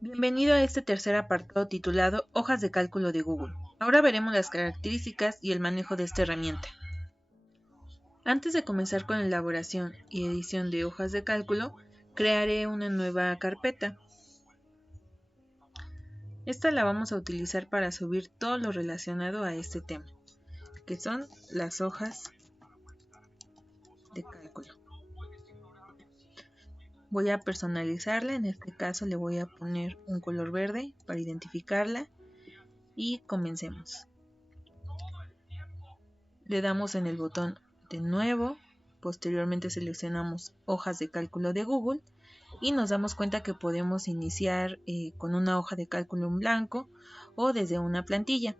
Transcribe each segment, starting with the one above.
Bienvenido a este tercer apartado titulado Hojas de cálculo de Google. Ahora veremos las características y el manejo de esta herramienta. Antes de comenzar con la elaboración y edición de hojas de cálculo, crearé una nueva carpeta. Esta la vamos a utilizar para subir todo lo relacionado a este tema, que son las hojas de cálculo. Voy a personalizarla, en este caso le voy a poner un color verde para identificarla y comencemos. Le damos en el botón de nuevo, posteriormente seleccionamos hojas de cálculo de Google y nos damos cuenta que podemos iniciar con una hoja de cálculo en blanco o desde una plantilla.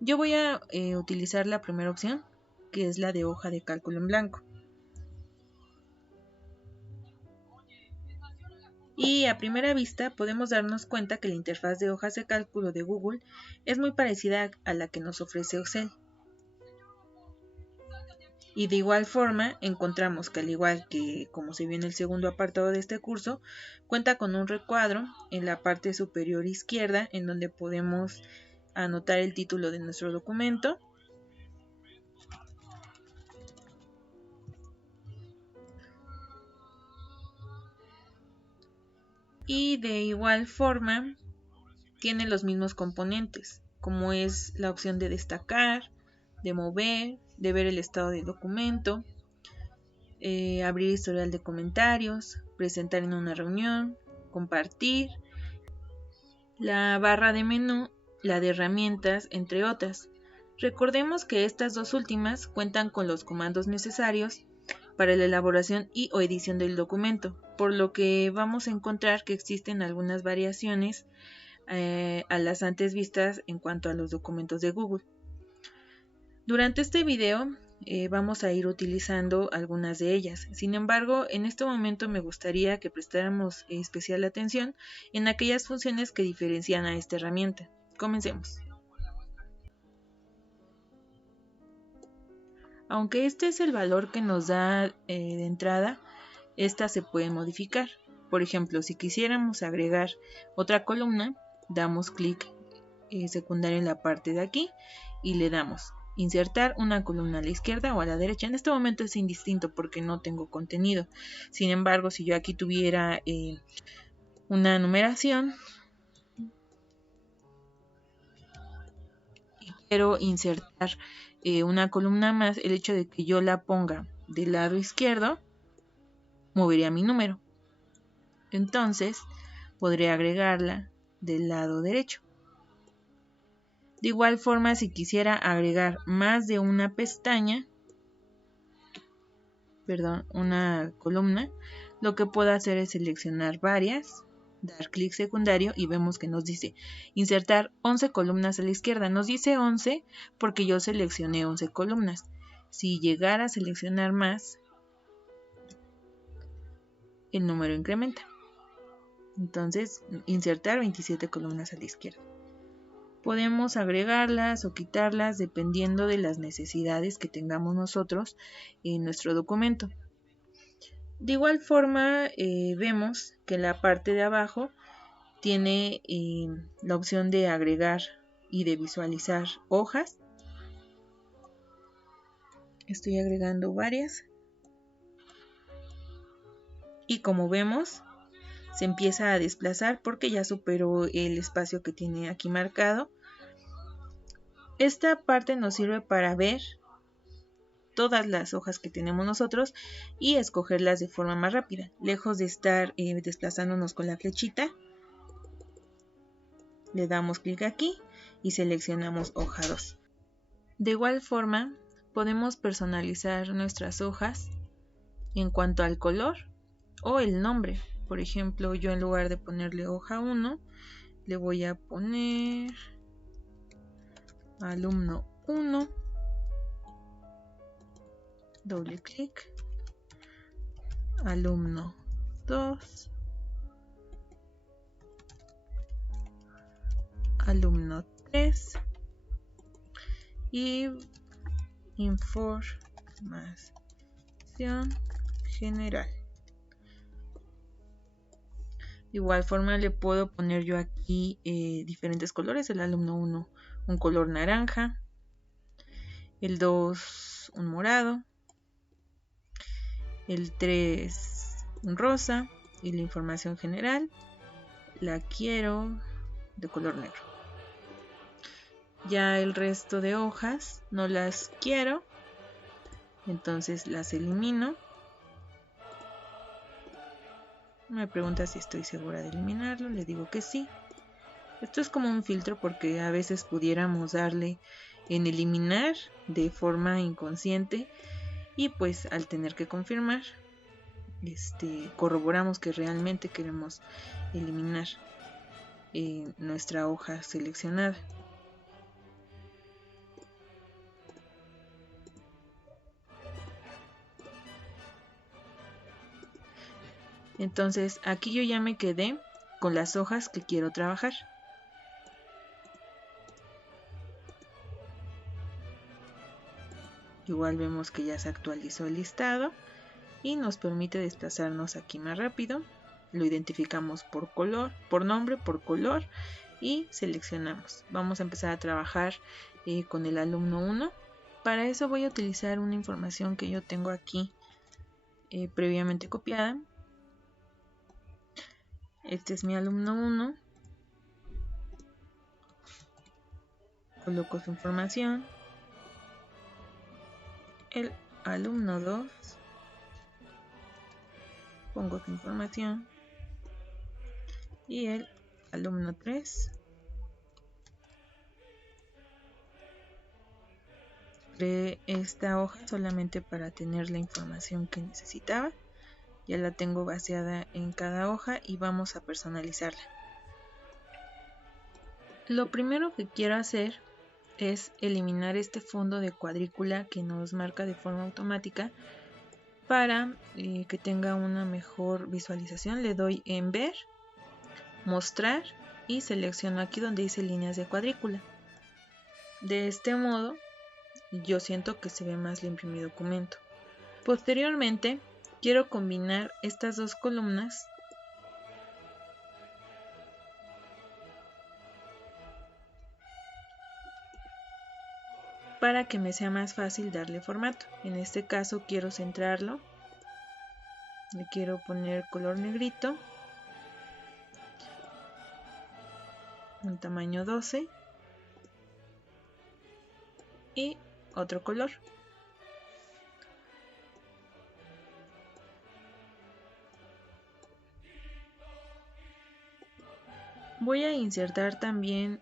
Yo voy a utilizar la primera opción, que es la de hoja de cálculo en blanco. Y a primera vista podemos darnos cuenta que la interfaz de hojas de cálculo de Google es muy parecida a la que nos ofrece Excel. Y de igual forma encontramos que, al igual que como se vio en el segundo apartado de este curso, cuenta con un recuadro en la parte superior izquierda en donde podemos anotar el título de nuestro documento. Y de igual forma tiene los mismos componentes, como es la opción de destacar, de mover, de ver el estado del documento, abrir historial de comentarios, presentar en una reunión, compartir, la barra de menú, la de herramientas, entre otras. Recordemos que estas dos últimas cuentan con los comandos necesarios para la elaboración y o edición del documento, por lo que vamos a encontrar que existen algunas variaciones a las antes vistas en cuanto a los documentos de Google. Durante este video vamos a ir utilizando algunas de ellas. Sin embargo, en este momento me gustaría que prestáramos especial atención en aquellas funciones que diferencian a esta herramienta. Comencemos. Aunque este es el valor que nos da de entrada, esta se puede modificar. Por ejemplo, si quisiéramos agregar otra columna, damos clic secundario en la parte de aquí y le damos insertar una columna a la izquierda o a la derecha. En este momento es indistinto porque no tengo contenido. Sin embargo, si yo aquí tuviera una numeración y quiero insertar una columna más, el hecho de que yo la ponga del lado izquierdo movería mi número. Entonces podré agregarla del lado derecho. De igual forma, si quisiera agregar más de una pestaña, una columna, lo que puedo hacer es seleccionar varias, dar clic secundario y vemos que nos dice insertar 11 columnas a la izquierda. Nos dice 11 porque yo seleccioné 11 columnas. Si llegara a seleccionar más, el número incrementa. Entonces, insertar 27 columnas a la izquierda. Podemos agregarlas o quitarlas dependiendo de las necesidades que tengamos nosotros en nuestro documento. De igual forma, vemos que en la parte de abajo tiene la opción de agregar y de visualizar hojas. Estoy agregando varias. Y como vemos, se empieza a desplazar porque ya superó el espacio que tiene aquí marcado. Esta parte nos sirve para ver todas las hojas que tenemos nosotros y escogerlas de forma más rápida, lejos de estar desplazándonos con la flechita. Le damos clic aquí y seleccionamos hoja 2. De igual forma, podemos personalizar nuestras hojas en cuanto al color o el nombre. Por ejemplo, yo en lugar de ponerle hoja 1, le voy a poner alumno 1, doble clic, alumno 2, alumno 3 y información general. De igual forma le puedo poner yo aquí diferentes colores. El alumno 1 un color naranja, el 2 un morado, el 3 un rosa y la información general la quiero de color negro. Ya el resto de hojas no las quiero, entonces las elimino. Me pregunta si estoy segura de eliminarlo, le digo que sí. Esto es como un filtro porque a veces pudiéramos darle en eliminar de forma inconsciente y pues al tener que confirmar corroboramos que realmente queremos eliminar nuestra hoja seleccionada. Entonces aquí yo ya me quedé con las hojas que quiero trabajar. Igual vemos que ya se actualizó el listado y nos permite desplazarnos aquí más rápido. Lo identificamos por color, por nombre, por color y seleccionamos. Vamos a empezar a trabajar con el alumno 1. Para eso voy a utilizar una información que yo tengo aquí previamente copiada. Este es mi alumno 1. Coloco su información. El alumno 2. Pongo su información. Y el alumno 3. Creé esta hoja solamente para tener la información que necesitaba. Ya la tengo vaciada en cada hoja y vamos a personalizarla. Lo primero que quiero hacer es eliminar este fondo de cuadrícula que nos marca de forma automática para que tenga una mejor visualización. Le doy en ver, mostrar y selecciono aquí donde dice líneas de cuadrícula. De este modo yo siento que se ve más limpio mi documento. Posteriormente quiero combinar estas dos columnas para que me sea más fácil darle formato. En este caso quiero centrarlo, le quiero poner color negrito, un tamaño 12 y otro color. Voy a insertar también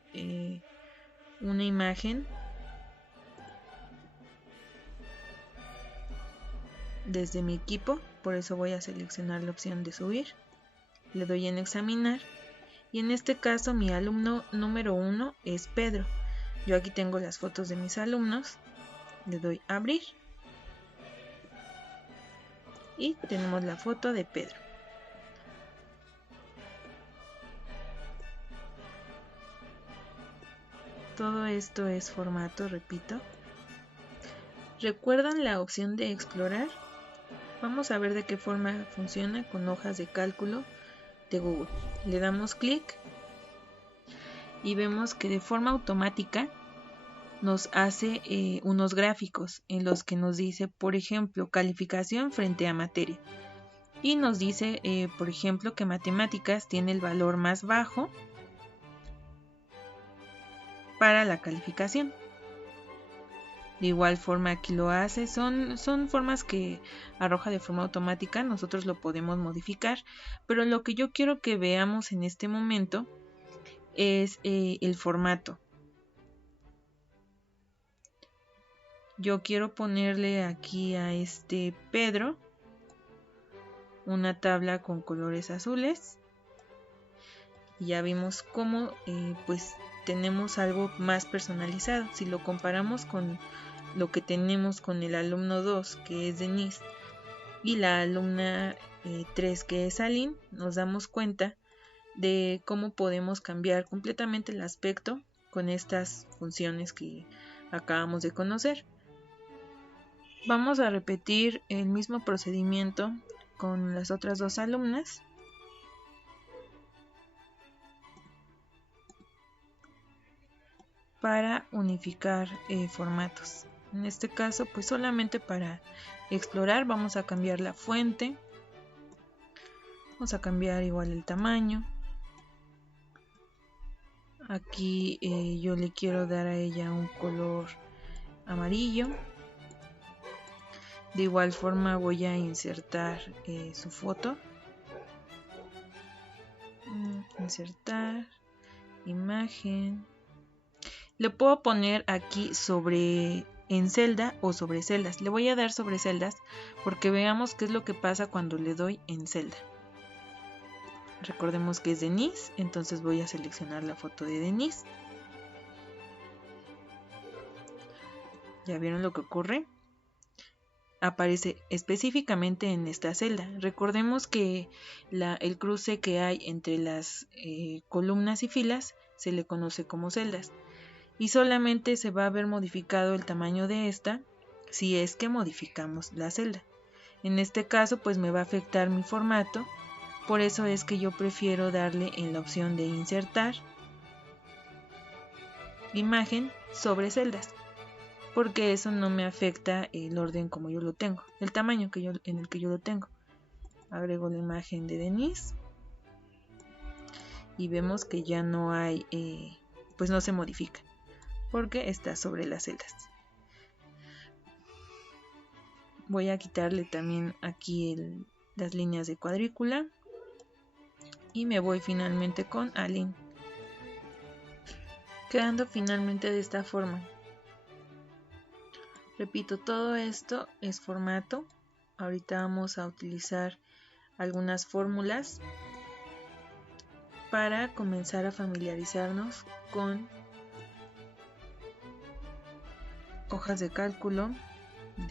una imagen desde mi equipo, por eso voy a seleccionar la opción de subir, le doy en examinar y en este caso mi alumno número 1 es Pedro. Yo aquí tengo las fotos de mis alumnos, le doy a abrir y tenemos la foto de Pedro. Todo esto es formato, repito. ¿Recuerdan la opción de explorar? Vamos a ver de qué forma funciona con hojas de cálculo de Google. Le damos clic y vemos que de forma automática nos hace unos gráficos en los que nos dice, por ejemplo, calificación frente a materia. Y nos dice, por ejemplo, que matemáticas tiene el valor más bajo para la calificación. De igual forma aquí lo hace, son formas que arroja de forma automática, nosotros lo podemos modificar, pero lo que yo quiero que veamos en este momento es el formato. Yo quiero ponerle aquí a este Pedro una tabla con colores azules. Ya vimos cómo pues tenemos algo más personalizado. Si lo comparamos con lo que tenemos con el alumno 2, que es Denise, y la alumna 3, que es Aline, nos damos cuenta de cómo podemos cambiar completamente el aspecto con estas funciones que acabamos de conocer. Vamos a repetir el mismo procedimiento con las otras dos alumnas. para unificar formatos. En este caso, pues solamente para explorar vamos a cambiar la fuente. Vamos a cambiar igual el tamaño. Aquí yo le quiero dar a ella un color amarillo. De igual forma voy a insertar su foto. Insertar imagen. Le puedo poner aquí en celda o sobre celdas. Le voy a dar sobre celdas porque veamos qué es lo que pasa cuando le doy en celda. Recordemos que es Denise, entonces voy a seleccionar la foto de Denise. ¿Ya vieron lo que ocurre? Aparece específicamente en esta celda. Recordemos que el cruce que hay entre las columnas y filas se le conoce como celdas. Y solamente se va a ver modificado el tamaño de esta si es que modificamos la celda. En este caso pues me va a afectar mi formato, por eso es que yo prefiero darle en la opción de insertar imagen sobre celdas, porque eso no me afecta el orden como yo lo tengo, el tamaño en el que yo lo tengo. Agrego la imagen de Denise y vemos que ya no hay, pues no se modifica porque está sobre las celdas. Voy a quitarle también aquí las líneas de cuadrícula y me voy finalmente con Aline, quedando finalmente de esta forma. Repito, todo esto es formato. Ahorita vamos a utilizar algunas fórmulas para comenzar a familiarizarnos con hojas de cálculo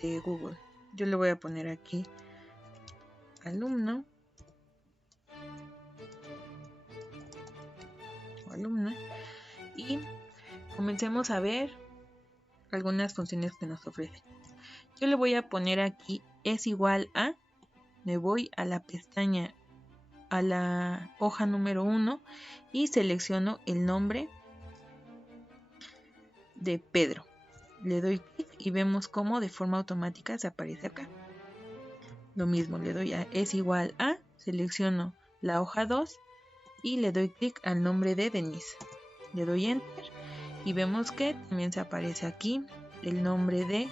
de Google. Yo le voy a poner aquí alumno o alumna y comencemos a ver algunas funciones que nos ofrece. Yo le voy a poner aquí es igual a, me voy a la pestaña, a la hoja número 1 y selecciono el nombre de Pedro. Le doy clic y vemos cómo de forma automática se aparece acá. Lo mismo, le doy a es igual a, selecciono la hoja 2 y le doy clic al nombre de Denise. Le doy enter y vemos que también se aparece aquí el nombre de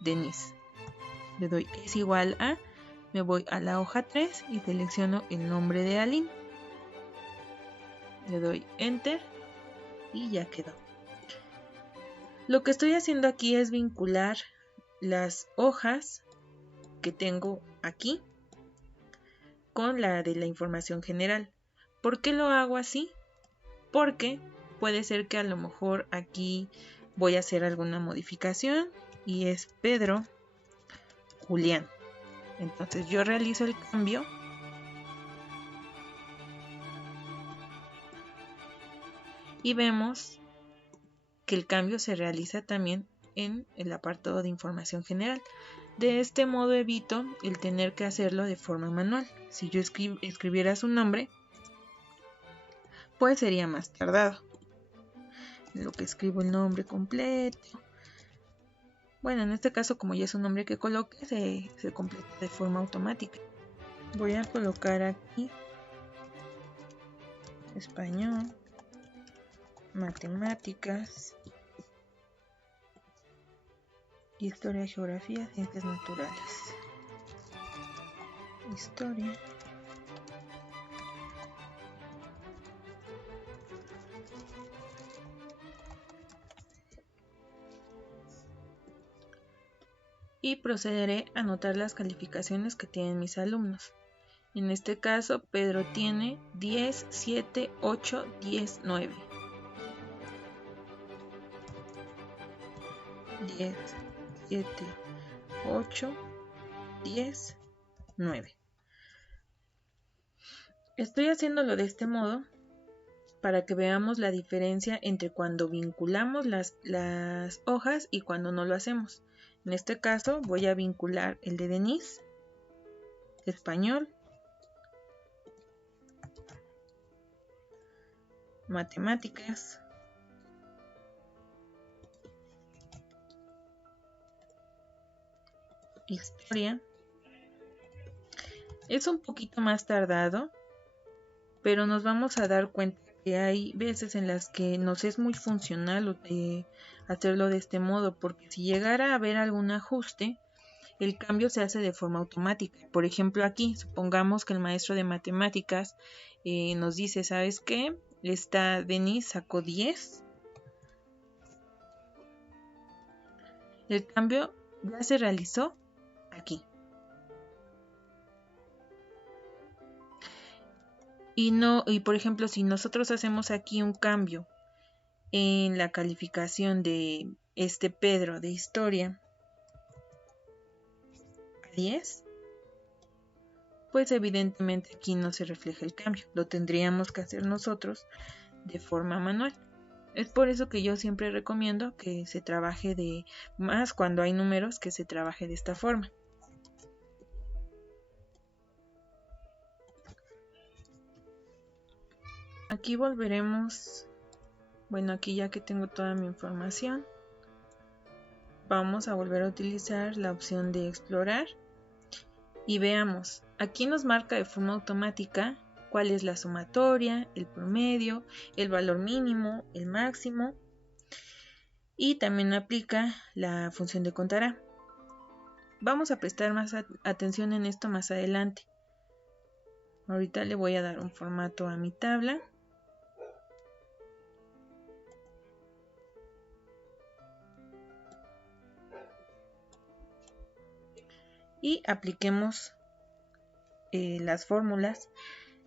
Denise. Le doy es igual a, me voy a la hoja 3 y selecciono el nombre de Aline. Le doy enter y ya quedó. Lo que estoy haciendo aquí es vincular las hojas que tengo aquí con la de la información general. ¿Por qué lo hago así? Porque puede ser que a lo mejor aquí voy a hacer alguna modificación y es Pedro Julián. Entonces yo realizo el cambio y vemos que el cambio se realiza también en el apartado de información general. De este modo evito el tener que hacerlo de forma manual. Si yo escribiera su nombre, pues sería más tardado. En lo que escribo el nombre completo. Bueno, en este caso, como ya es un nombre que coloque, se completa de forma automática. Voy a colocar aquí español, matemáticas, historia, geografía, ciencias naturales. Historia. Y procederé a anotar las calificaciones que tienen mis alumnos. En este caso, Pedro tiene 10, 7, 8, 10, 9. 10, 7, 8, 10, 9. Estoy haciéndolo de este modo para que veamos la diferencia entre cuando vinculamos las hojas y cuando no lo hacemos. En este caso voy a vincular el de Denise, español, matemáticas, historia. Es un poquito más tardado, pero nos vamos a dar cuenta que hay veces en las que nos es muy funcional hacerlo de este modo, porque si llegara a haber algún ajuste, el cambio se hace de forma automática. Por ejemplo, aquí, supongamos que el maestro de matemáticas nos dice, ¿sabes qué? Esta Denise sacó 10. El cambio ya se realizó aquí. Y por ejemplo, si nosotros hacemos aquí un cambio en la calificación de este Pedro de historia a 10, pues evidentemente aquí no se refleja el cambio. Lo tendríamos que hacer nosotros de forma manual. Es por eso que yo siempre recomiendo que se trabaje más cuando hay números, que se trabaje de esta forma. Aquí volveremos, bueno, aquí ya que tengo toda mi información, vamos a volver a utilizar la opción de explorar y veamos, aquí nos marca de forma automática cuál es la sumatoria, el promedio, el valor mínimo, el máximo, y también aplica la función de contará. Vamos a prestar más atención en esto más adelante. Ahorita le voy a dar un formato a mi tabla. Y apliquemos las fórmulas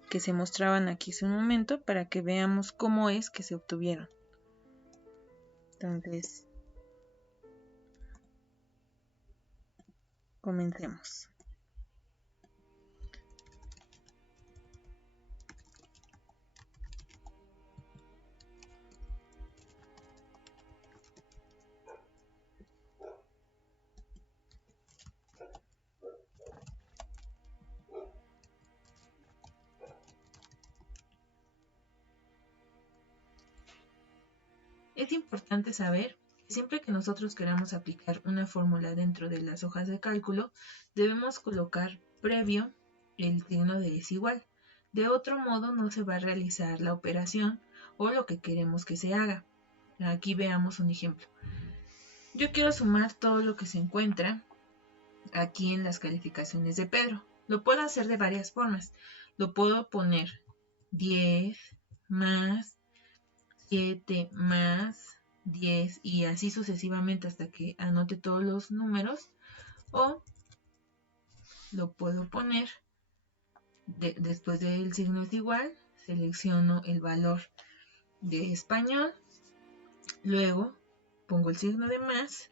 que se mostraban aquí hace un momento para que veamos cómo es que se obtuvieron. Entonces, comencemos. Es importante saber que siempre que nosotros queramos aplicar una fórmula dentro de las hojas de cálculo, debemos colocar previo el signo de desigual. De otro modo no se va a realizar la operación o lo que queremos que se haga. Aquí veamos un ejemplo. Yo quiero sumar todo lo que se encuentra aquí en las calificaciones de Pedro. Lo puedo hacer de varias formas. Lo puedo poner 10 más 7 más 10 y así sucesivamente hasta que anote todos los números, o lo puedo poner después del signo es igual, selecciono el valor de español, luego pongo el signo de más,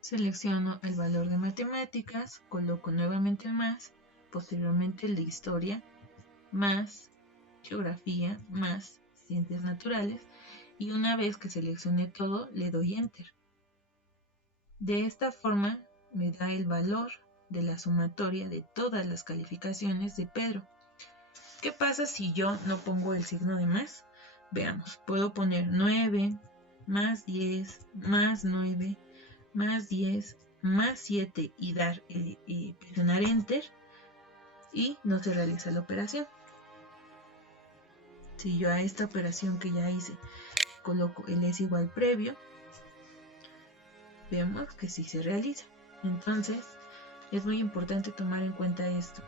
selecciono el valor de matemáticas, coloco nuevamente el más, posteriormente el de historia, más geografía, más ciencias naturales, y una vez que seleccione todo le doy enter. De esta forma me da el valor de la sumatoria de todas las calificaciones de Pedro. ¿Qué pasa si yo no pongo el signo de más? Veamos, puedo poner 9 más 10 más 9 más 10 más 7 y presionar enter y no se realiza la operación. Si yo a esta operación que ya hice coloco el es igual previo, vemos que sí se realiza. Entonces es muy importante tomar en cuenta esto.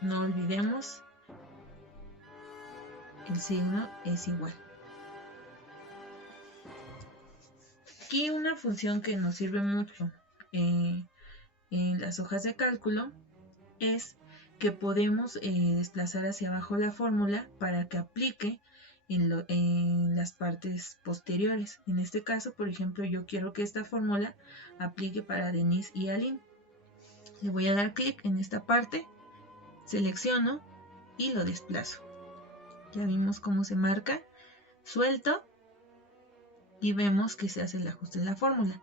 No olvidemos el signo es igual. Aquí una función que nos sirve mucho en las hojas de cálculo es que podemos desplazar hacia abajo la fórmula para que aplique en las partes posteriores. En este caso, por ejemplo, yo quiero que esta fórmula aplique para Denise y Aline. Le voy a dar clic en esta parte, selecciono y lo desplazo. Ya vimos cómo se marca, suelto y vemos que se hace el ajuste de la fórmula.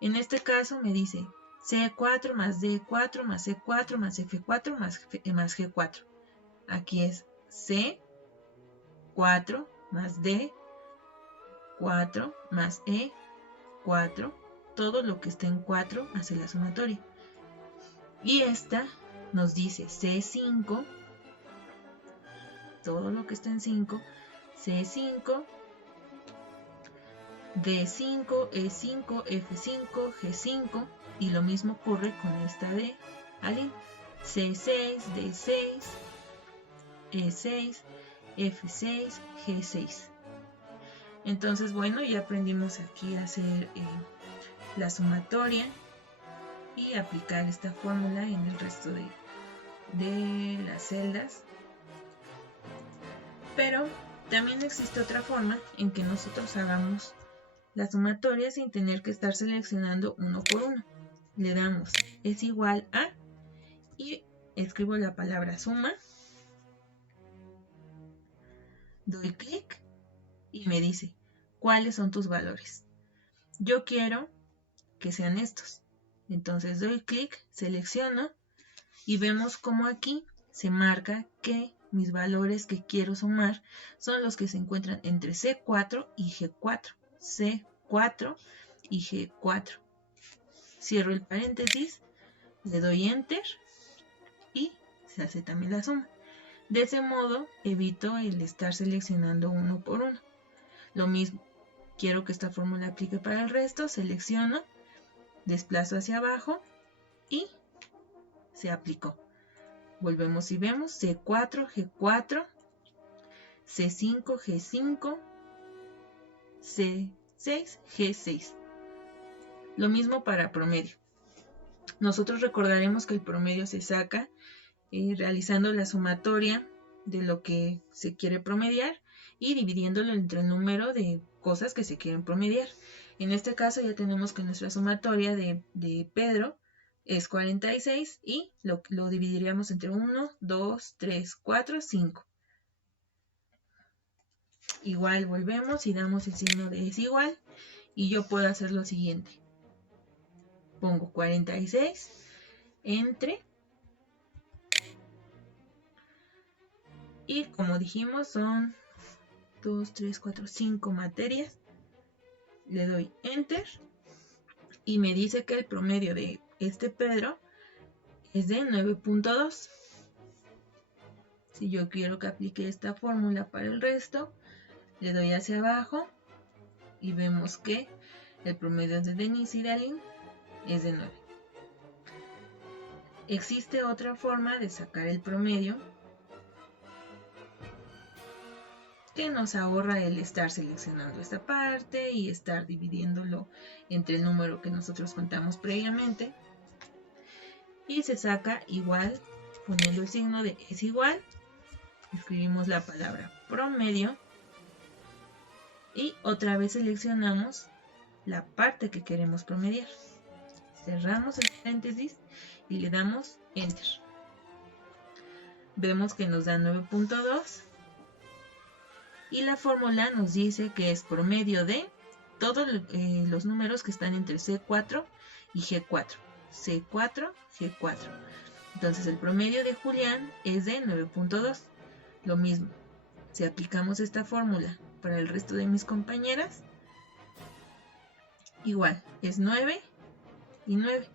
En este caso me dice C4 más D4 más C4 más F4 más G4. Aquí es C4 más D4 más E4. Todo lo que está en 4 hace la sumatoria. Y esta nos dice C5, todo lo que está en 5, C5, D5, E5, F5, G5, y lo mismo ocurre con esta de Aline, C6, D6, E6, F6, G6. Entonces, bueno, ya aprendimos aquí a hacer la sumatoria y aplicar esta fórmula en el resto de las celdas. Pero también existe otra forma en que nosotros hagamos la sumatoria sin tener que estar seleccionando uno por uno. Le damos es igual a y escribo la palabra suma, doy clic y me dice cuáles son tus valores. Yo quiero que sean estos. Entonces doy clic, selecciono y vemos como aquí se marca que mis valores que quiero sumar son los que se encuentran entre C4 y G4. C4 y G4. Cierro el paréntesis, le doy enter y se hace también la suma. De ese modo evito el estar seleccionando uno por uno. Lo mismo, quiero que esta fórmula aplique para el resto, selecciono, desplazo hacia abajo y se aplicó. Volvemos y vemos C4, G4, C5, G5, C6, G6. Lo mismo para promedio. Nosotros recordaremos que el promedio se saca realizando la sumatoria de lo que se quiere promediar y dividiéndolo entre el número de cosas que se quieren promediar. En este caso ya tenemos que nuestra sumatoria de Pedro es 46 y lo dividiríamos entre 1, 2, 3, 4, 5. Igual volvemos y damos el signo de es igual y yo puedo hacer lo siguiente. Pongo 46 entre, y como dijimos son 2, 3, 4, 5 materias. Le doy enter y me dice que el promedio de este Pedro es de 9.2. Si yo quiero que aplique esta fórmula para el resto, le doy hacia abajo y vemos que el promedio de Denise y de Aline es de 9. Existe otra forma de sacar el promedio que nos ahorra el estar seleccionando esta parte y estar dividiéndolo entre el número que nosotros contamos previamente. Y se saca igual poniendo el signo de es igual. Escribimos la palabra promedio y otra vez seleccionamos la parte que queremos promediar. Cerramos el paréntesis y le damos enter. Vemos que nos da 9.2 y la fórmula nos dice que es promedio de todos los números que están entre C4 y G4. C4, G4. Entonces el promedio de Julián es de 9.2. Lo mismo, si aplicamos esta fórmula para el resto de mis compañeras, igual, es 9 y 9.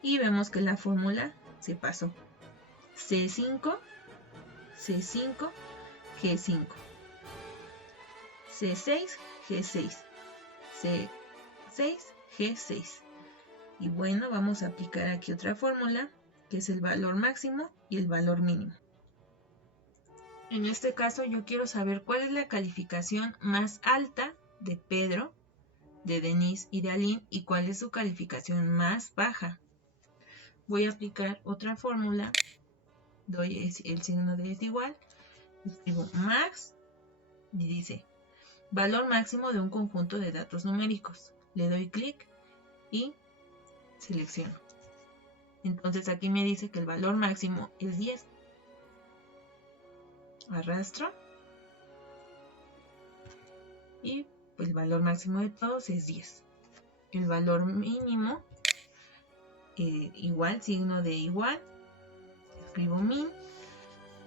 Y vemos que la fórmula se pasó. C5, C5, G5. C6, G6. C6, G6. Y bueno, vamos a aplicar aquí otra fórmula, que es el valor máximo y el valor mínimo. En este caso yo quiero saber cuál es la calificación más alta de Pedro, de Denise y de Aline y cuál es su calificación más baja. Voy a aplicar otra fórmula, doy el signo de es igual, escribo max y dice valor máximo de un conjunto de datos numéricos. Le doy clic y selecciono. Entonces aquí me dice que el valor máximo es 10. Arrastro y el valor máximo de todos es 10. El valor mínimo igual, signo de igual, escribo min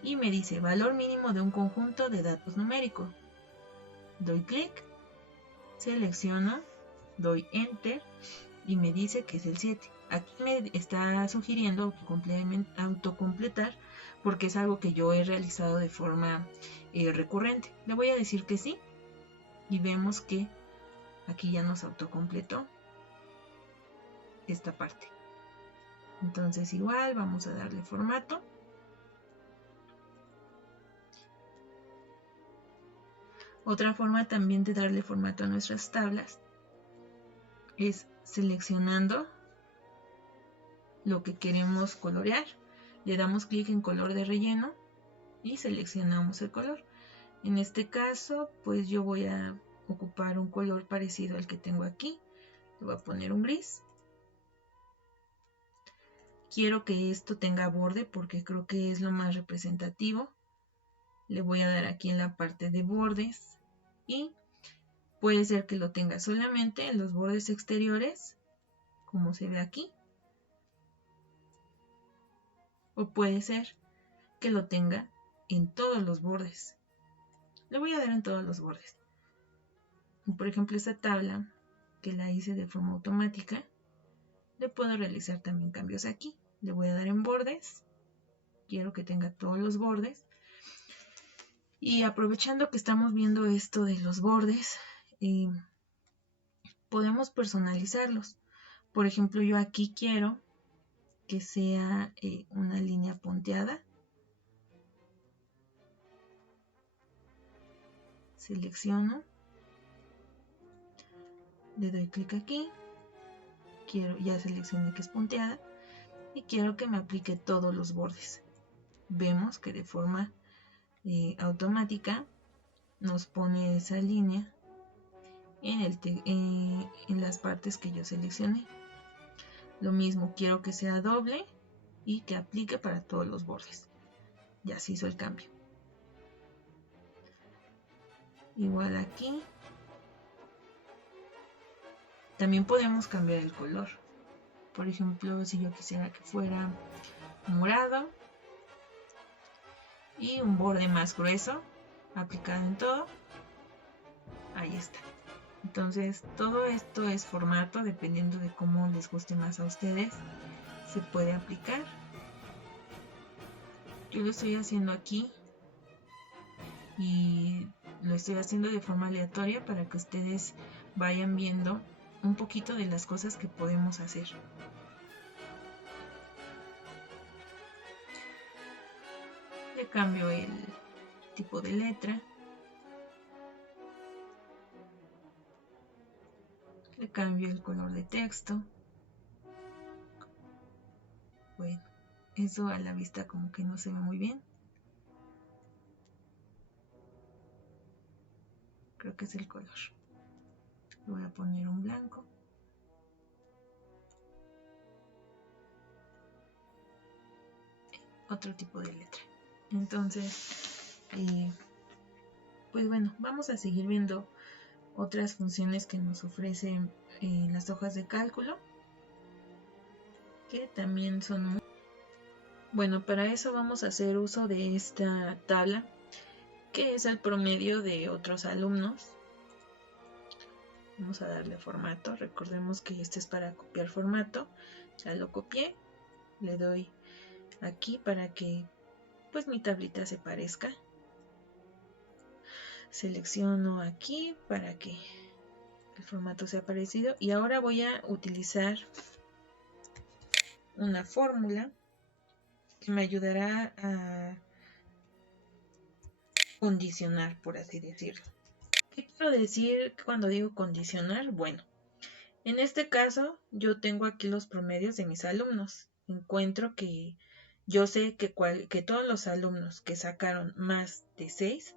y me dice valor mínimo de un conjunto de datos numéricos. Doy clic, selecciono, doy enter y me dice que es el 7. Aquí me está sugiriendo autocompletar porque es algo que yo he realizado de forma recurrente. Le voy a decir que sí y vemos que aquí ya nos autocompletó esta parte. Entonces igual vamos a darle formato. Otra forma también de darle formato a nuestras tablas es seleccionando lo que queremos colorear. Le damos clic en color de relleno y seleccionamos el color. En este caso, pues yo voy a ocupar un color parecido al que tengo aquí. Le voy a poner un gris. Quiero que esto tenga borde porque creo que es lo más representativo. Le voy a dar aquí en la parte de bordes y puede ser que lo tenga solamente en los bordes exteriores, como se ve aquí. O puede ser que lo tenga en todos los bordes. Le voy a dar en todos los bordes. Por ejemplo, esta tabla que la hice de forma automática, le puedo realizar también cambios aquí. Le voy a dar en bordes. Quiero que tenga todos los bordes. Y aprovechando que estamos viendo esto de los bordes, podemos personalizarlos. Por ejemplo, yo aquí quiero que sea una línea punteada. Selecciono, le doy clic aquí, ya seleccioné que es punteada y quiero que me aplique todos los bordes. Vemos que de forma automática nos pone esa línea en las partes que yo seleccioné. Lo mismo, quiero que sea doble y que aplique para todos los bordes. Ya se hizo el cambio. Igual aquí. También podemos cambiar el color. Por ejemplo, si yo quisiera que fuera morado y un borde más grueso, aplicado en todo, ahí está. Entonces, todo esto es formato, dependiendo de cómo les guste más a ustedes, se puede aplicar. Yo lo estoy haciendo aquí y lo estoy haciendo de forma aleatoria para que ustedes vayan viendo un poquito de las cosas que podemos hacer. Le cambio el tipo de letra. Le cambio el color de texto. Bueno, eso a la vista como que no se ve muy bien. Creo que es el color. Le voy a poner un blanco. Otro tipo de letra. Entonces, pues bueno, vamos a seguir viendo otras funciones que nos ofrecen las hojas de cálculo, que también son muy... Bueno, para eso vamos a hacer uso de esta tabla, que es el promedio de otros alumnos. Vamos a darle formato. Recordemos que este es para copiar formato. Ya lo copié. Le doy aquí para que pues mi tablita se parezca. Selecciono aquí para que el formato sea parecido. Y ahora voy a utilizar una fórmula que me ayudará a condicionar, por así decirlo. ¿Qué quiero decir cuando digo condicionar? Bueno, en este caso yo tengo aquí los promedios de mis alumnos. Encuentro que yo sé que todos los alumnos que sacaron más de 6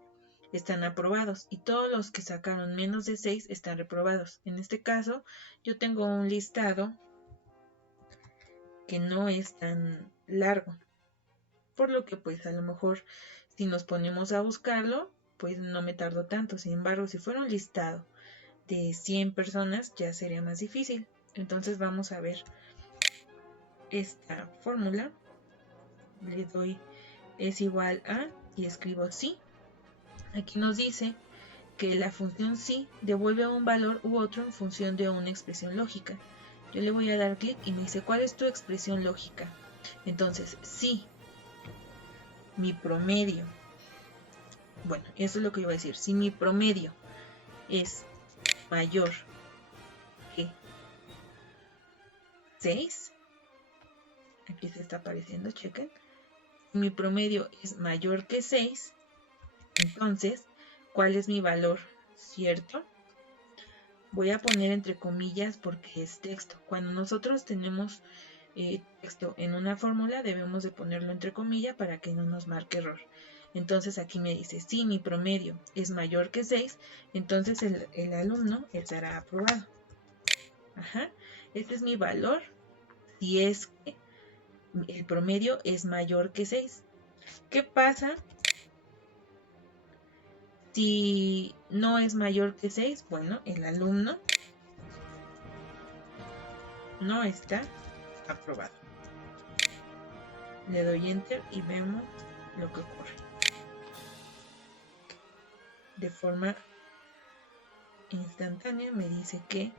están aprobados y todos los que sacaron menos de 6 están reprobados. En este caso yo tengo un listado que no es tan largo, por lo que pues a lo mejor si nos ponemos a buscarlo pues no me tardo tanto. Sin embargo, si fuera un listado de 100 personas ya sería más difícil. Entonces vamos a ver esta fórmula. Le doy es igual a y escribo sí. Aquí nos dice que la función sí devuelve un valor u otro en función de una expresión lógica. Yo le voy a dar clic y me dice, ¿cuál es tu expresión lógica? Entonces, si mi promedio, bueno, eso es lo que yo voy a decir, si mi promedio es mayor que 6, aquí se está apareciendo, chequen, si mi promedio es mayor que 6, entonces, ¿cuál es mi valor? ¿Cierto? Voy a poner entre comillas porque es texto. Cuando nosotros tenemos texto en una fórmula, debemos de ponerlo entre comillas para que no nos marque error. Entonces aquí me dice, si mi promedio es mayor que 6, entonces el alumno estará aprobado. Ajá. Este es mi valor si es que el promedio es mayor que 6. ¿Qué pasa si no es mayor que 6? Bueno, el alumno no está aprobado. Le doy enter y vemos lo que ocurre. De forma instantánea me dice que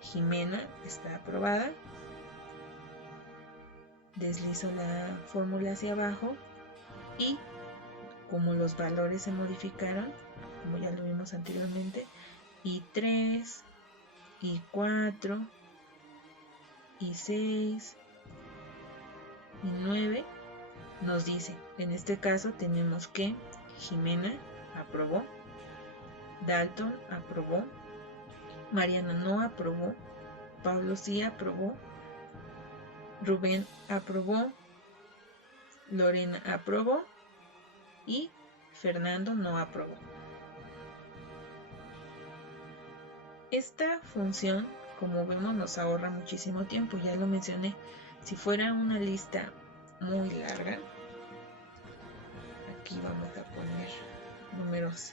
Jimena está aprobada. Deslizo la fórmula hacia abajo y como los valores se modificaron, como ya lo vimos anteriormente, y 3, y 4, y 6, y 9, nos dice, en este caso tenemos que Jimena aprobó, Dalton aprobó, Mariana no aprobó, Pablo sí aprobó, Rubén aprobó, Lorena aprobó y Fernando no aprobó. Esta función, como vemos, nos ahorra muchísimo tiempo, ya lo mencioné. Si fuera una lista muy larga, aquí vamos a poner números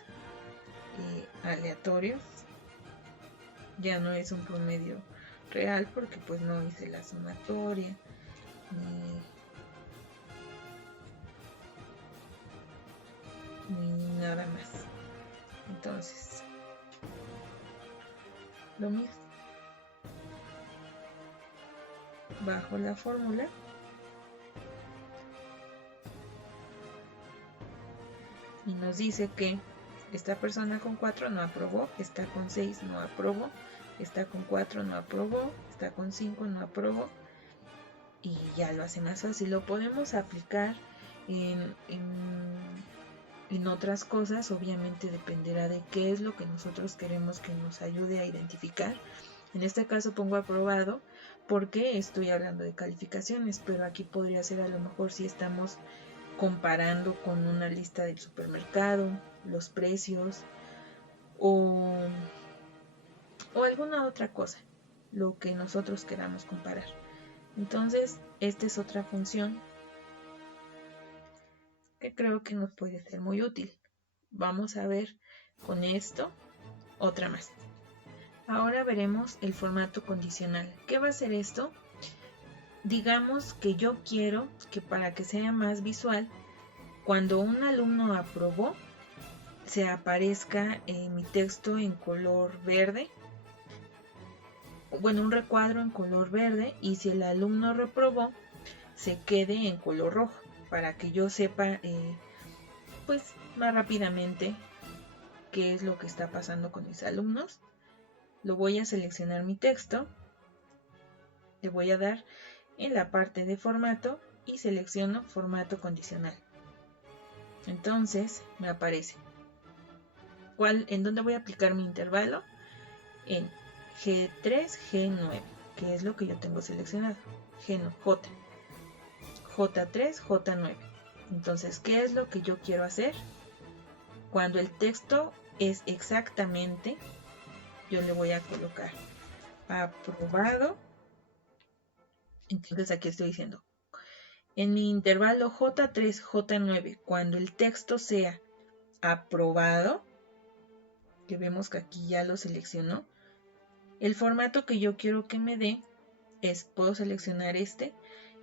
aleatorios, ya no es un promedio real porque pues no hice la sumatoria ni nada más. Entonces, lo mismo, bajo la fórmula y nos dice que esta persona con 4 no aprobó, esta con 6 no aprobó, esta con 4 no aprobó, esta con 5 no aprobó, y ya lo hace más fácil. Lo podemos aplicar en otras cosas, obviamente dependerá de qué es lo que nosotros queremos que nos ayude a identificar. En este caso pongo aprobado porque estoy hablando de calificaciones, pero aquí podría ser a lo mejor si estamos comparando con una lista del supermercado, los precios o alguna otra cosa, lo que nosotros queramos comparar. Entonces, esta es otra función que creo que nos puede ser muy útil. Vamos a ver con esto otra más. Ahora veremos el formato condicional. ¿Qué va a ser esto? Digamos que yo quiero que para que sea más visual, cuando un alumno aprobó, se aparezca mi texto en color verde, bueno, un recuadro en color verde, y si el alumno reprobó, se quede en color rojo, para que yo sepa pues más rápidamente qué es lo que está pasando con mis alumnos. Lo voy a seleccionar mi texto, le voy a dar en la parte de formato y selecciono formato condicional. Entonces me aparece en dónde voy a aplicar mi intervalo, en G3, G9, que es lo que yo tengo seleccionado, J, J3, J9. Entonces, ¿qué es lo que yo quiero hacer? Cuando el texto es exactamente, yo le voy a colocar aprobado. Entonces aquí estoy diciendo, en mi intervalo J3, J9, cuando el texto sea aprobado, que vemos que aquí ya lo seleccionó, el formato que yo quiero que me dé es, puedo seleccionar este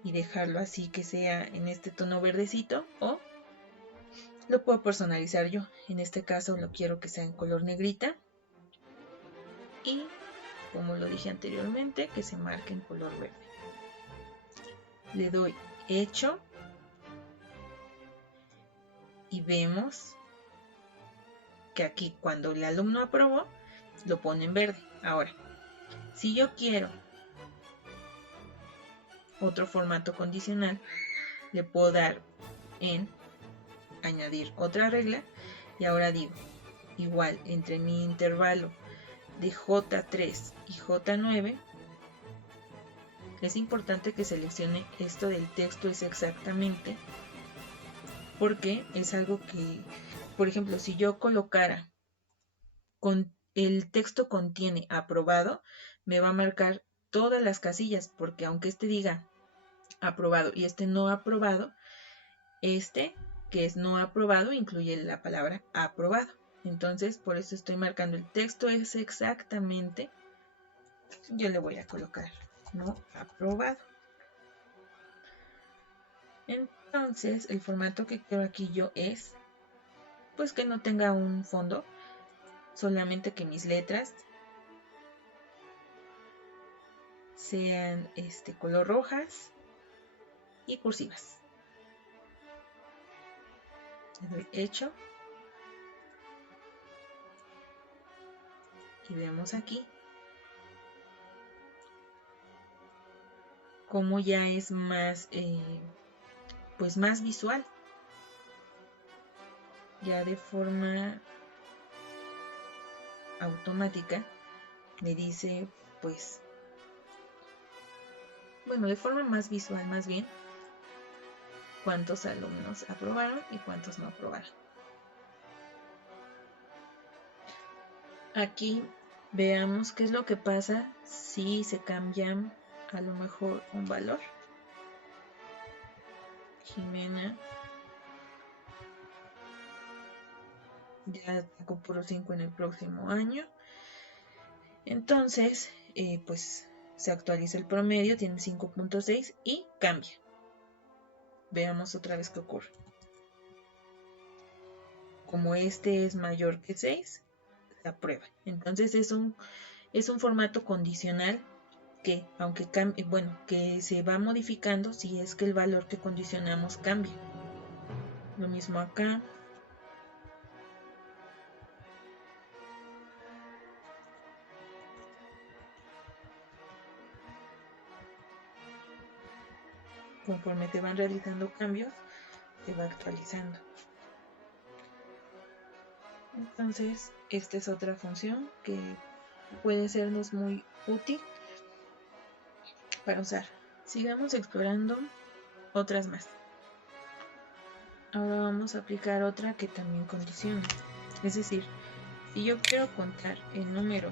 y dejarlo así que sea en este tono verdecito, o lo puedo personalizar yo. En este caso lo quiero que sea en color negrita y como lo dije anteriormente, que se marque en color verde. Le doy hecho y vemos que aquí cuando el alumno aprobó, lo pone en verde. Ahora, si yo quiero otro formato condicional, le puedo dar en añadir otra regla y ahora digo, igual entre mi intervalo de J3 y J9, es importante que seleccione esto del texto es exactamente, porque es algo que, por ejemplo, si yo colocara con el texto contiene aprobado, me va a marcar todas las casillas, porque aunque este diga aprobado y este no aprobado, este que es no aprobado incluye la palabra aprobado. Entonces, por eso estoy marcando el texto es exactamente, yo le voy a colocar no aprobado. Entonces, el formato que quiero aquí yo es, pues que no tenga un fondo, solamente que mis letras sean color rojas y cursivas. Le doy hecho y vemos aquí cómo ya es más pues más visual, ya de forma automática me dice, pues bueno, de forma más visual más bien, cuántos alumnos aprobaron y cuántos no aprobaron. Aquí veamos qué es lo que pasa si se cambian a lo mejor un valor. Jimena ya sacó puro 5 en el próximo año. Entonces, pues se actualiza el promedio, tiene 5.6 y cambia. Veamos otra vez qué ocurre. Como este es mayor que 6, se aprueba. Entonces es un formato condicional que, aunque cambie, bueno, que se va modificando si es que el valor que condicionamos cambia. Lo mismo acá. Conforme te van realizando cambios, se va actualizando. Entonces, esta es otra función que puede sernos muy útil para usar. Sigamos explorando otras más. Ahora vamos a aplicar otra que también condiciona. Es decir, si yo quiero contar el número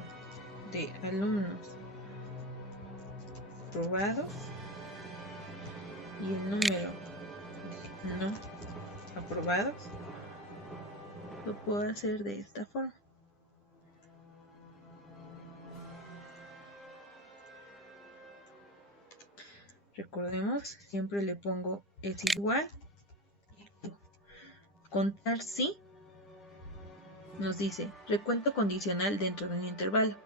de alumnos aprobados y el número de no aprobados, lo puedo hacer de esta forma. Recordemos, siempre le pongo es igual. Contar si nos dice recuento condicional dentro de un intervalo.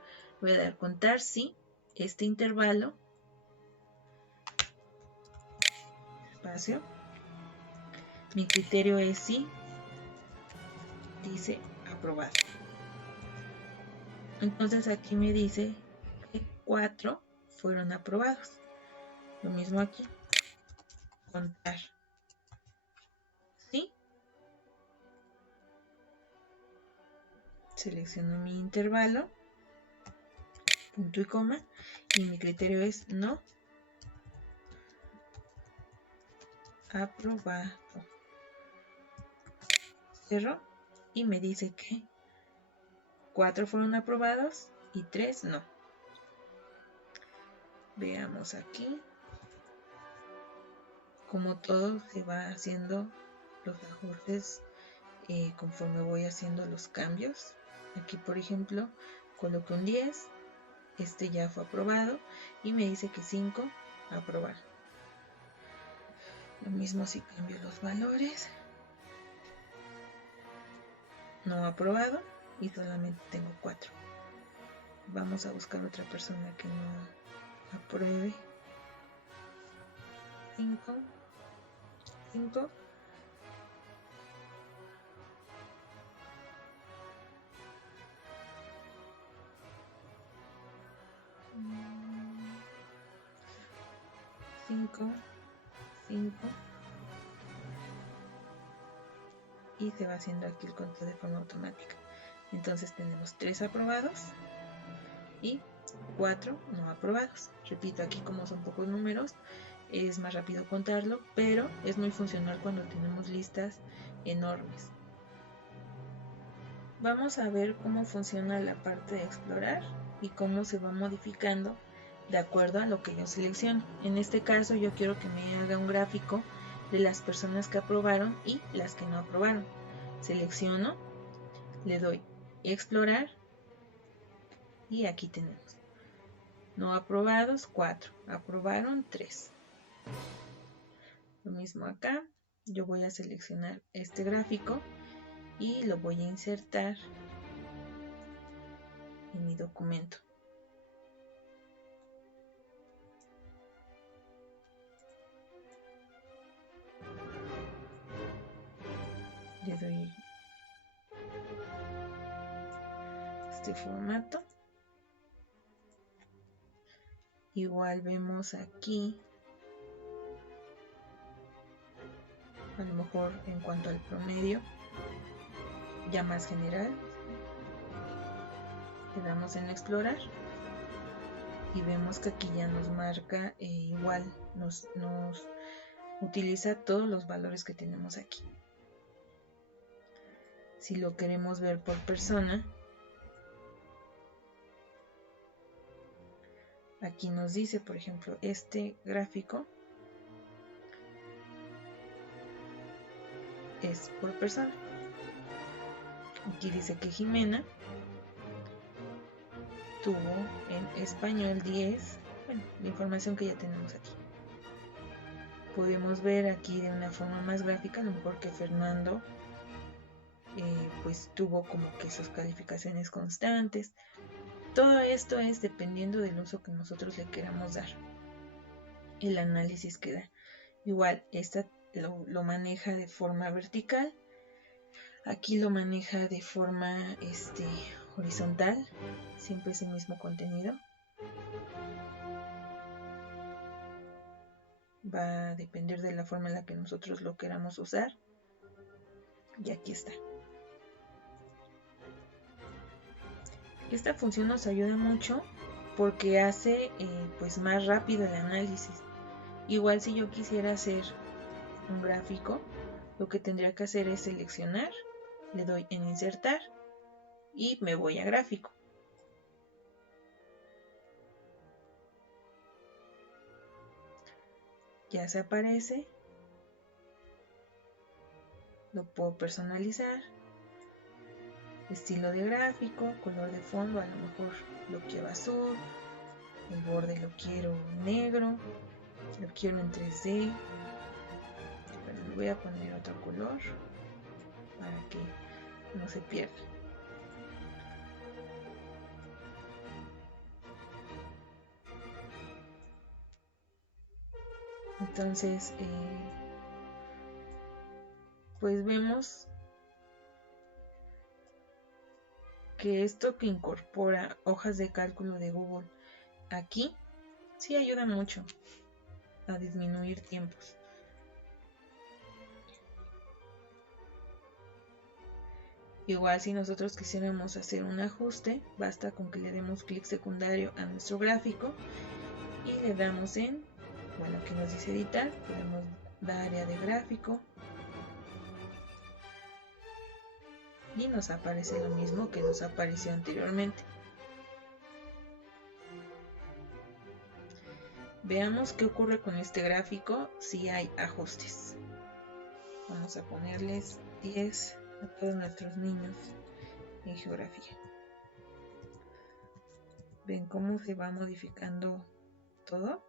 Voy a dar contar si este intervalo, espacio, mi criterio es si, dice aprobado. Entonces aquí me dice que 4 fueron aprobados. Lo mismo aquí. Contar. ¿Sí? Selecciono mi intervalo, punto y coma, y mi criterio es no aprobado. Cierro y me dice que 4 fueron aprobados y 3 no. Veamos aquí como todo se va haciendo los ajustes conforme voy haciendo los cambios. Aquí por ejemplo coloco un 10, este ya fue aprobado y me dice que 5 aprobar. Lo mismo si cambio los valores, no aprobado y solamente tengo 4. Vamos a buscar otra persona que no apruebe. 5, 5. Cinco, 5 y se va haciendo aquí el conteo de forma automática. Entonces tenemos 3 aprobados y 4 no aprobados. Repito, aquí como son pocos números es más rápido contarlo, pero es muy funcional cuando tenemos listas enormes. Vamos a ver cómo funciona la parte de explorar y cómo se va modificando de acuerdo a lo que yo selecciono. En este caso yo quiero que me haga un gráfico de las personas que aprobaron y las que no aprobaron. Selecciono, le doy explorar y aquí tenemos no aprobados 4, aprobaron 3. Lo mismo acá, yo voy a seleccionar este gráfico y lo voy a insertar en mi documento. Le doy este formato. Igual vemos aquí, a lo mejor en cuanto al promedio, ya más general, le damos en explorar y vemos que aquí ya nos marca igual, nos utiliza todos los valores que tenemos aquí. Si lo queremos ver por persona, aquí nos dice, por ejemplo, este gráfico es por persona. Aquí dice que Jimena tuvo en español 10, bueno, la información que ya tenemos aquí. Podemos ver aquí de una forma más gráfica, a lo mejor que Fernando pues tuvo como que sus calificaciones constantes. Todo esto es dependiendo del uso que nosotros le queramos dar. El análisis que da. Igual, esta lo maneja de forma vertical. Aquí lo maneja de forma horizontal. Siempre es el mismo contenido. Va a depender de la forma en la que nosotros lo queramos usar. Y aquí está. Esta función nos ayuda mucho porque hace pues más rápido el análisis. Igual si yo quisiera hacer un gráfico, lo que tendría que hacer es seleccionar, le doy en insertar y me voy a gráfico. Ya se aparece, lo puedo personalizar, estilo de gráfico, color de fondo, a lo mejor lo quiero azul, el borde lo quiero negro, lo quiero en 3D, pero le voy a poner otro color para que no se pierda. Entonces, pues vemos que esto que incorpora hojas de cálculo de Google aquí sí ayuda mucho a disminuir tiempos. Igual si nosotros quisiéramos hacer un ajuste, basta con que le demos clic secundario a nuestro gráfico y le damos en, bueno, aquí nos dice editar, podemos dar área de gráfico y nos aparece lo mismo que nos apareció anteriormente. Veamos qué ocurre con este gráfico si hay ajustes. Vamos a ponerles 10 a todos nuestros niños en geografía. ¿Ven cómo se va modificando todo?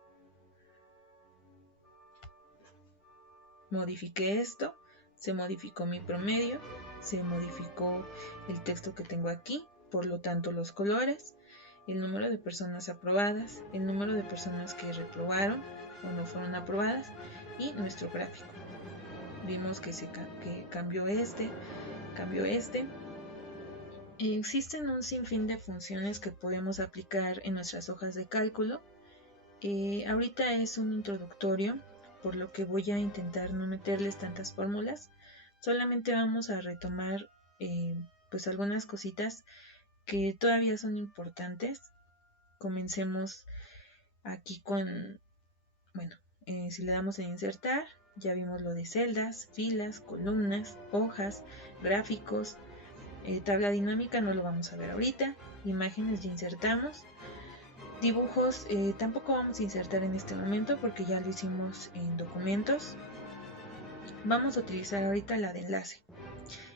Modifiqué esto, se modificó mi promedio, se modificó el texto que tengo aquí, por lo tanto los colores, el número de personas aprobadas, el número de personas que reprobaron o no fueron aprobadas y nuestro gráfico. Vimos que cambió cambió este. Existen un sinfín de funciones que podemos aplicar en nuestras hojas de cálculo. Ahorita es un introductorio, por lo que voy a intentar no meterles tantas fórmulas. Solamente vamos a retomar pues algunas cositas que todavía son importantes. Comencemos aquí con, bueno, si le damos en insertar, ya vimos lo de celdas, filas, columnas, hojas, gráficos, tabla dinámica no lo vamos a ver ahorita, imágenes ya insertamos, dibujos tampoco vamos a insertar en este momento porque ya lo hicimos en documentos. Vamos a utilizar ahorita la de enlace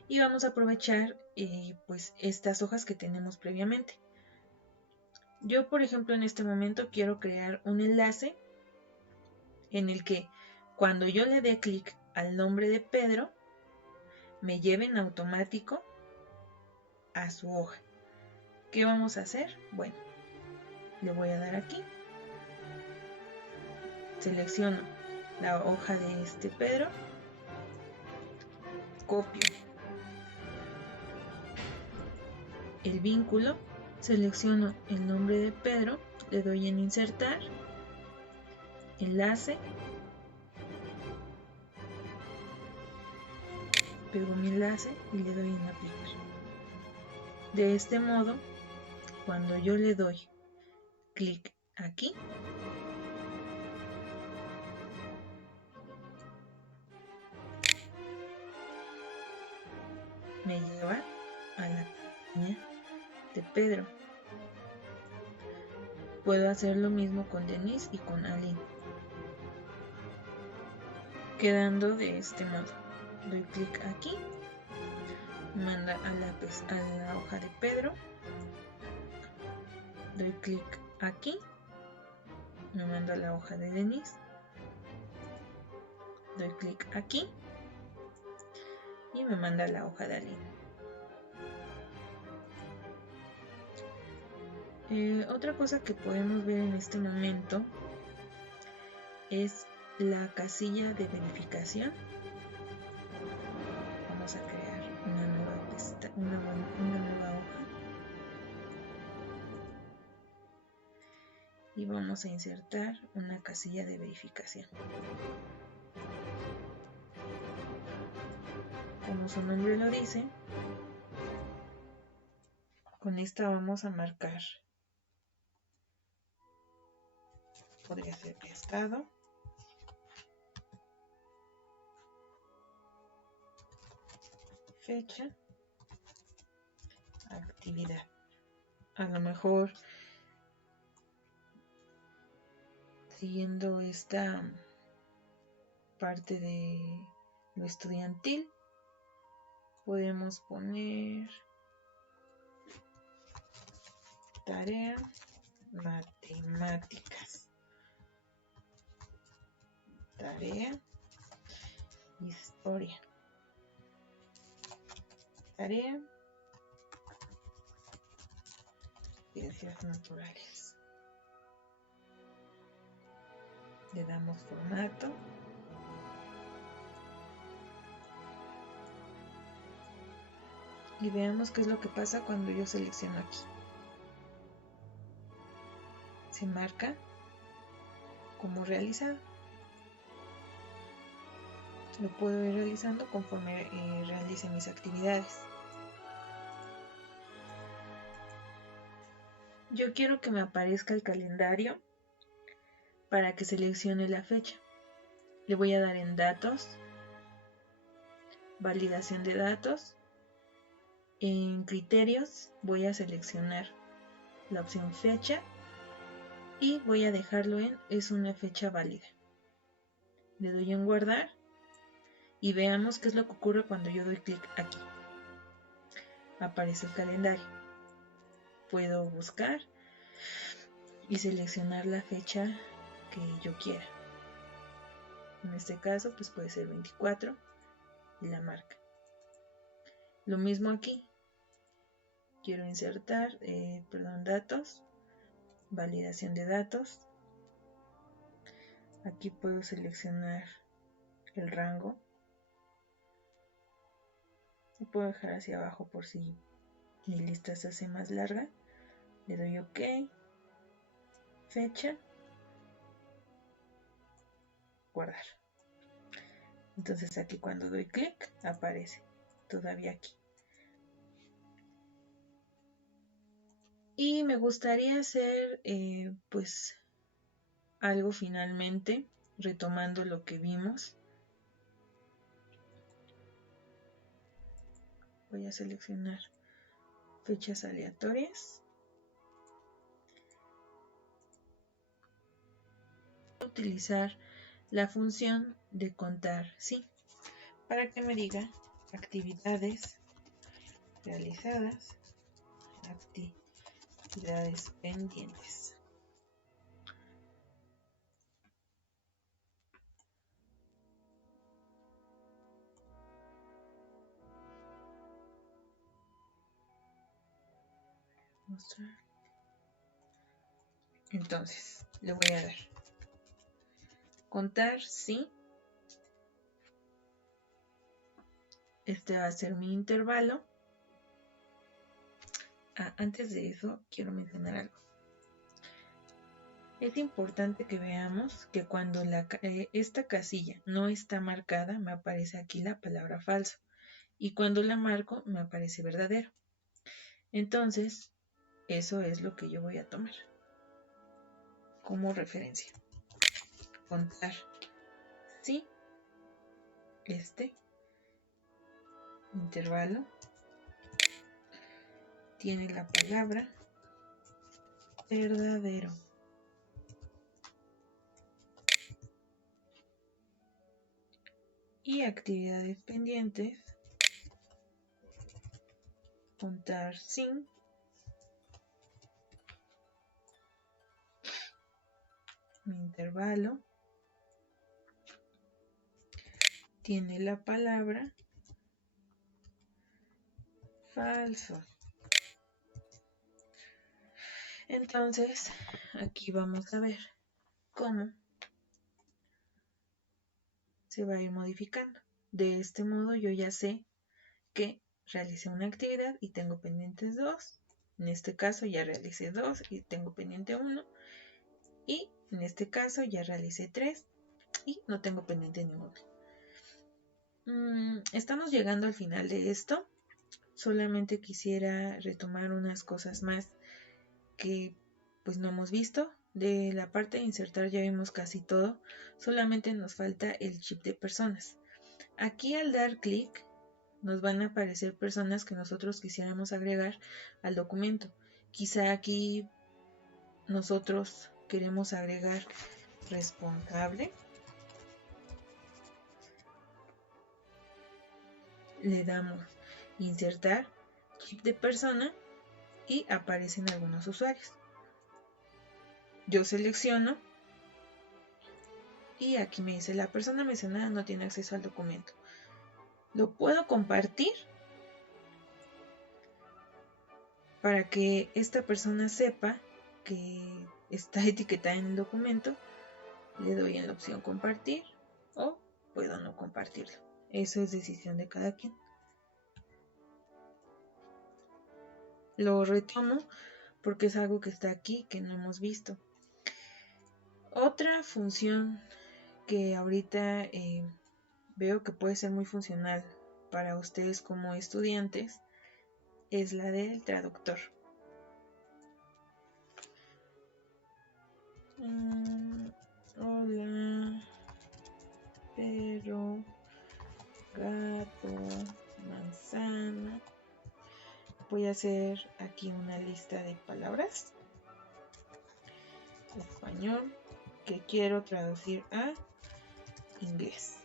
y vamos a aprovechar pues estas hojas que tenemos previamente. Yo, por ejemplo, en este momento quiero crear un enlace en el que cuando yo le dé clic al nombre de Pedro, me lleve en automático a su hoja. ¿Qué vamos a hacer? Bueno, le voy a dar aquí. Selecciono la hoja de este Pedro. Copio el vínculo. Selecciono el nombre de Pedro. Le doy en insertar. Enlace. Pego mi enlace y le doy en aplicar. De este modo, cuando yo le doy clic aquí, me lleva a la página de Pedro. Puedo hacer lo mismo con Denise y con Aline, quedando de este modo. Doy clic aquí, manda a la hoja de Pedro, doy clic aquí, me manda a la hoja de Denise, doy clic aquí y me manda a la hoja de Aline. Otra cosa que podemos ver en este momento es la casilla de verificación. Vamos a crear una nueva hoja y vamos a insertar una casilla de verificación. Como su nombre lo dice, con esta vamos a marcar. Podría ser estado. Fecha. Actividad. A lo mejor siguiendo esta parte de lo estudiantil, podemos poner tarea matemáticas, tarea historia, tarea ciencias naturales. Le damos formato. Y veamos qué es lo que pasa cuando yo selecciono aquí. Se marca como realizado. Lo puedo ir realizando conforme realice mis actividades. Yo quiero que me aparezca el calendario para que seleccione la fecha. Le voy a dar en datos, validación de datos. En criterios voy a seleccionar la opción fecha y voy a dejarlo en es una fecha válida. Le doy en guardar y veamos qué es lo que ocurre cuando yo doy clic aquí. Aparece el calendario. Puedo buscar y seleccionar la fecha que yo quiera. En este caso pues puede ser 24 y la marca. Lo mismo aquí. Quiero insertar, datos, validación de datos. Aquí puedo seleccionar el rango. Y puedo dejar hacia abajo por si mi lista se hace más larga. Le doy OK. Fecha. Guardar. Entonces aquí cuando doy clic aparece todavía aquí. Y me gustaría hacer pues algo finalmente, retomando lo que vimos. Voy a seleccionar fechas aleatorias. Utilizar la función de contar sí para que me diga actividades realizadas, actividades pendientes. Mostrar. Entonces le voy a dar contar sí. Este va a ser mi intervalo. Antes de eso quiero mencionar algo. Es importante que veamos que cuando esta casilla no está marcada, me aparece aquí la palabra falso. Y cuando la marco, me aparece verdadero. Entonces, eso es lo que yo voy a tomar como referencia. Contar sí. Este intervalo tiene la palabra verdadero. Y actividades pendientes, contar sin mi intervalo tiene la palabra falso. Entonces, aquí vamos a ver cómo se va a ir modificando. De este modo yo ya sé que realicé una actividad y tengo pendientes 2. En este caso ya realicé 2 y tengo pendiente 1. Y en este caso ya realicé 3 y no tengo pendiente ninguno. Estamos llegando al final de esto. Solamente quisiera retomar unas cosas más que pues no hemos visto. De la parte de insertar ya vimos casi todo. Solamente nos falta el chip de personas. Aquí al dar clic nos van a aparecer personas que nosotros quisiéramos agregar al documento. Quizá aquí nosotros queremos agregar responsable. Le damos insertar chip de persona y aparecen algunos usuarios. Yo selecciono y aquí me dice la persona mencionada no tiene acceso al documento. Lo puedo compartir para que esta persona sepa que está etiquetada en el documento. Le doy en la opción compartir o puedo no compartirlo. Eso es decisión de cada quien. Lo retomo porque es algo que está aquí que no hemos visto. Otra función que ahorita veo que puede ser muy funcional para ustedes como estudiantes es la del traductor. Hola, perro, gato, manzana. Voy a hacer aquí una lista de palabras español que quiero traducir a inglés.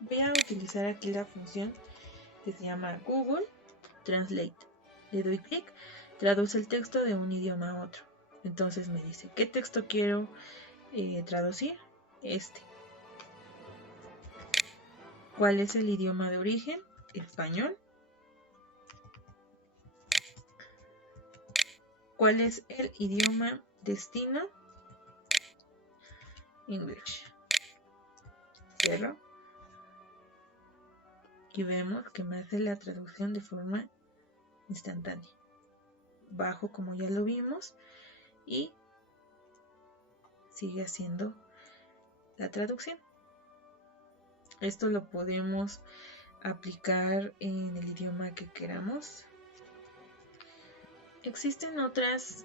Voy a utilizar aquí la función que se llama Google Translate. Le doy clic, traduce el texto de un idioma a otro. Entonces me dice, ¿qué texto quiero traducir? Este. ¿Cuál es el idioma de origen? Español. ¿Cuál es el idioma destino? English. Cierro. Y vemos que me hace la traducción de forma instantánea. Bajo como ya lo vimos y sigue haciendo la traducción. Esto lo podemos aplicar en el idioma que queramos. Existen otras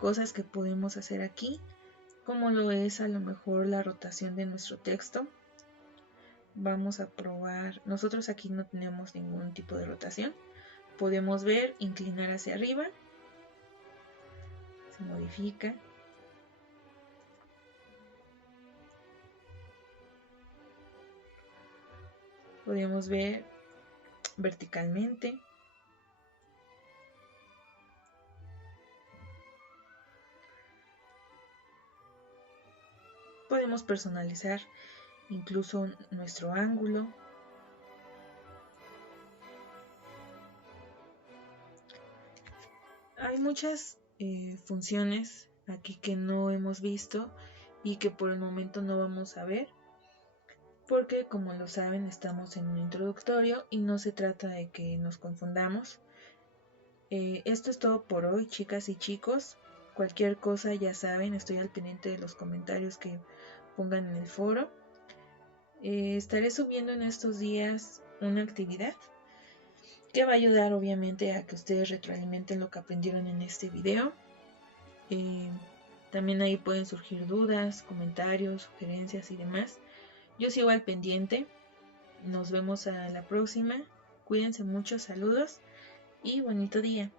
cosas que podemos hacer aquí, como lo es a lo mejor la rotación de nuestro texto. Vamos a probar, nosotros aquí no tenemos ningún tipo de rotación. Podemos ver, inclinar hacia arriba, se modifica. Podemos ver verticalmente. Podemos personalizar incluso nuestro ángulo. Hay muchas funciones aquí que no hemos visto y que por el momento no vamos a ver, porque como lo saben estamos en un introductorio y no se trata de que nos confundamos. Esto es todo por hoy, chicas y chicos. Cualquier cosa ya saben, estoy al pendiente de los comentarios que pongan en el foro. Estaré subiendo en estos días una actividad que va a ayudar obviamente a que ustedes retroalimenten lo que aprendieron en este video. También ahí pueden surgir dudas, comentarios, sugerencias y demás. Yo sigo al pendiente. Nos vemos a la próxima. Cuídense mucho, saludos y bonito día.